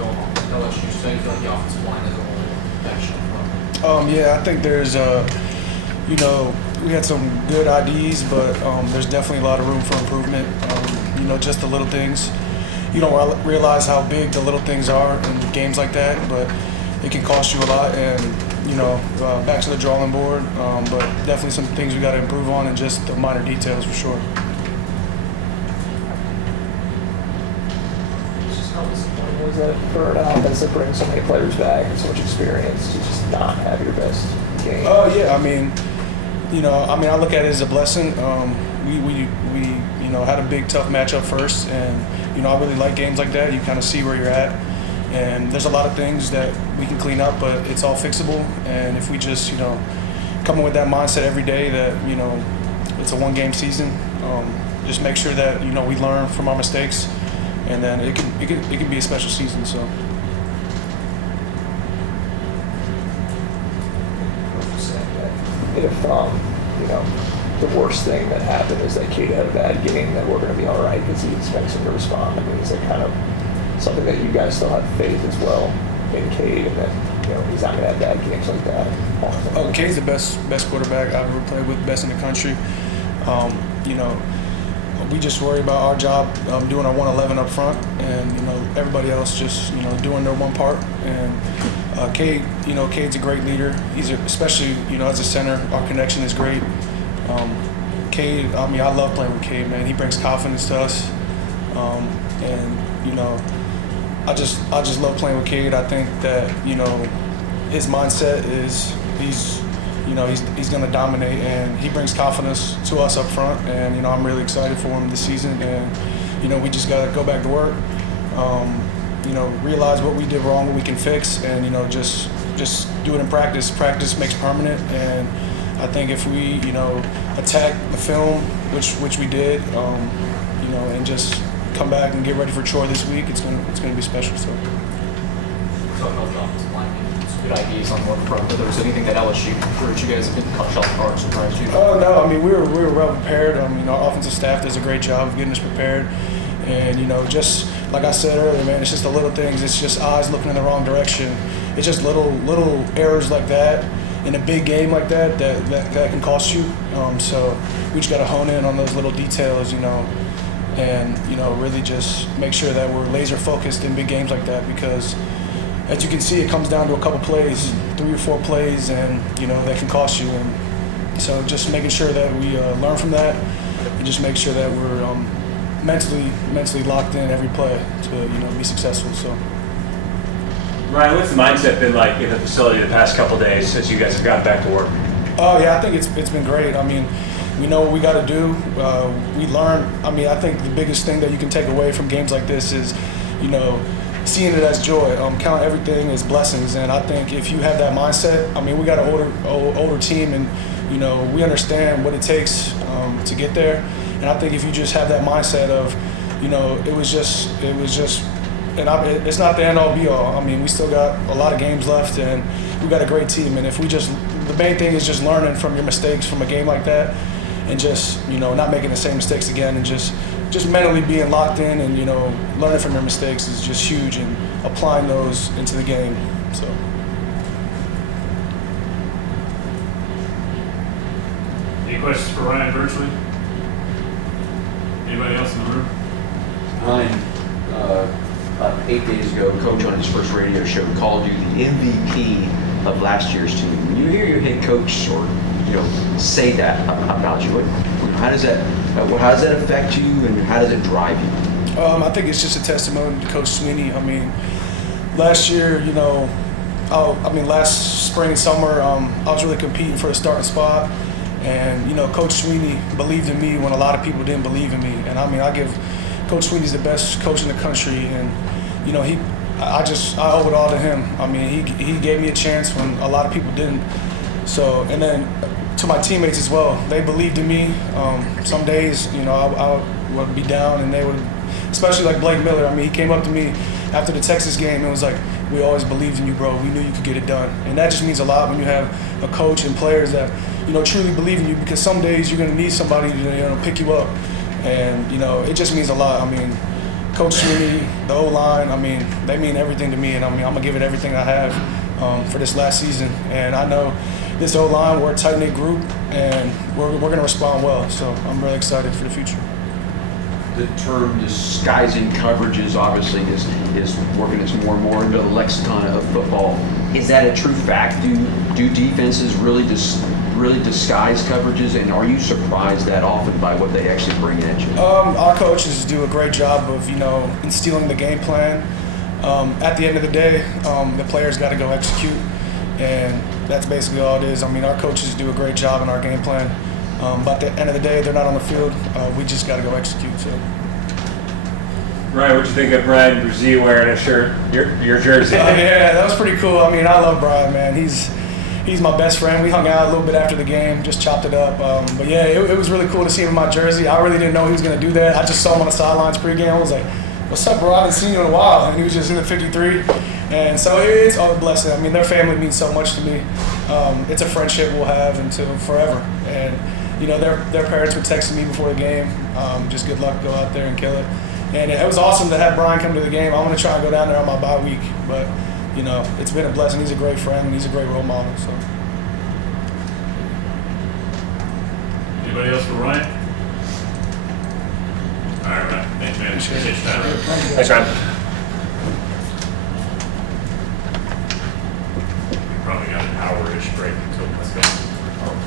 going on with LSU? So you feel like the offensive line as a whole protection up front? Yeah, I think there's, we had some good IDs, but there's definitely a lot of room for improvement. Just the little things. You don't realize how big the little things are in games like that, but it can cost you a lot. And back to the drawing board, but definitely some things we got to improve on, and just the minor details for sure. Was that for an offense that brings so many players back and so much experience to just not have your best game? Yeah. I look at it as a blessing. We had a big tough matchup first, and I really like games like that. You kind of see where you're at, and there's a lot of things that we can clean up, but it's all fixable. And if we just come in with that mindset every day that it's a one-game season, just make sure that we learn from our mistakes. And then it can be a special season. So. If the worst thing that happened is that Cade had a bad game, then we're going to be all right because he expects him to respond. I mean, is that kind of something that you guys still have faith as well in Cade, and that he's not going to have bad games like that? Cade's the best quarterback I've ever played with, best in the country. We just worry about our job, doing our 111 up front, and everybody else just doing their one part. And Cade, Cade's a great leader. He's especially as a center, our connection is great. Cade, I love playing with Cade, man. He brings confidence to us, and I just love playing with Cade. I think that his mindset is he's going to dominate, and he brings confidence to us up front. And I'm really excited for him this season. And we just got to go back to work. Realize what we did wrong, what we can fix, and just do it in practice. Practice makes permanent. And I think if we attack the film, which we did, and just come back and get ready for Troy this week, it's gonna be special. So. Talking about the offensive line, good ideas on one front, but there was anything that LSU or you guys didn't cut shot the park surprised you? Oh no, we were well prepared. Our offensive staff does a great job of getting us prepared, and just like I said earlier, man, it's just the little things. It's just eyes looking in the wrong direction. It's just little errors like that in a big game like that can cost you. So we just got to hone in on those little details, and really just make sure that we're laser focused in big games like that, because as you can see, it comes down to a couple plays, 3 or 4 plays, and that can cost you. And so just making sure that we learn from that, and just make sure that we're mentally locked in every play to be successful. So. Ryan, what's the mindset been like in the facility the past couple of days since you guys have gotten back to work? Oh yeah, I think it's been great. We know what we got to do. We learn. I think the biggest thing that you can take away from games like this is, seeing it as joy. Count everything as blessings. And I think if you have that mindset, we got an older team, and we understand what it takes to get there. And I think if you just have that mindset of, it was just. And it's not the end-all be-all. We still got a lot of games left, and we got a great team. And if the main thing is just learning from your mistakes from a game like that, and just not making the same mistakes again, and just mentally being locked in, and learning from your mistakes is just huge, and applying those into the game. So. Any questions for Ryan virtually? Anybody else in the room? Ryan, about 8 days ago, Coach on his first radio show called you the MVP of last year's team. When you hear your head coach say that about you, how does that affect you, and how does it drive you? I think it's just a testimony to Coach Sweeney. Last year, last spring and summer, I was really competing for the starting spot, and Coach Sweeney believed in me when a lot of people didn't believe in me. And I give Coach Sweeney's the best coach in the country, and I owe it all to him. He gave me a chance when a lot of people didn't. So, and then to my teammates as well, they believed in me. Some days, I would be down, and they would, especially like Blake Miller. He came up to me after the Texas game and was like, "We always believed in you, bro. We knew you could get it done." And that just means a lot when you have a coach and players that truly believe in you, because some days you're going to need somebody to pick you up. And it just means a lot. Coach Sweeney, the O-line, I mean, they mean everything to me, and I mean, I'm going to give it everything I have for this last season. And I know this O-line, we're a tight-knit group, and we're going to respond well. So I'm really excited for the future. The term disguising coverages obviously is working its more and more into the lexicon of football. Is that a true fact? Do defenses really disguise coverages, and are you surprised that often by what they actually bring at you? Our coaches do a great job of instilling the game plan. At the end of the day, the players got to go execute, and that's basically all it is. I mean, our coaches do a great job in our game plan. But at the end of the day, they're not on the field. We just got to go execute. So. Ryan, what'd you think of Brian Brzee wearing a shirt, your jersey? Yeah, that was pretty cool. I mean, I love Brian, man. He's my best friend. We hung out a little bit after the game, just chopped it up. But yeah, it was really cool to see him in my jersey. I really didn't know he was going to do that. I just saw him on the sidelines pregame. I was like, "What's up, bro? I haven't seen you in a while." And he was just in the 53. And so it's all a blessing. I mean, their family means so much to me. It's a friendship we'll have until forever. And their parents were texting me before the game, just good luck, go out there and kill it. And it was awesome to have Brian come to the game. I'm going to try and go down there on my bye week. But, it's been a blessing. He's a great friend, and he's a great role model. So. Anybody else for Ryan? All right, Ryan. Thanks, man. Appreciate your time. Thanks, Ryan.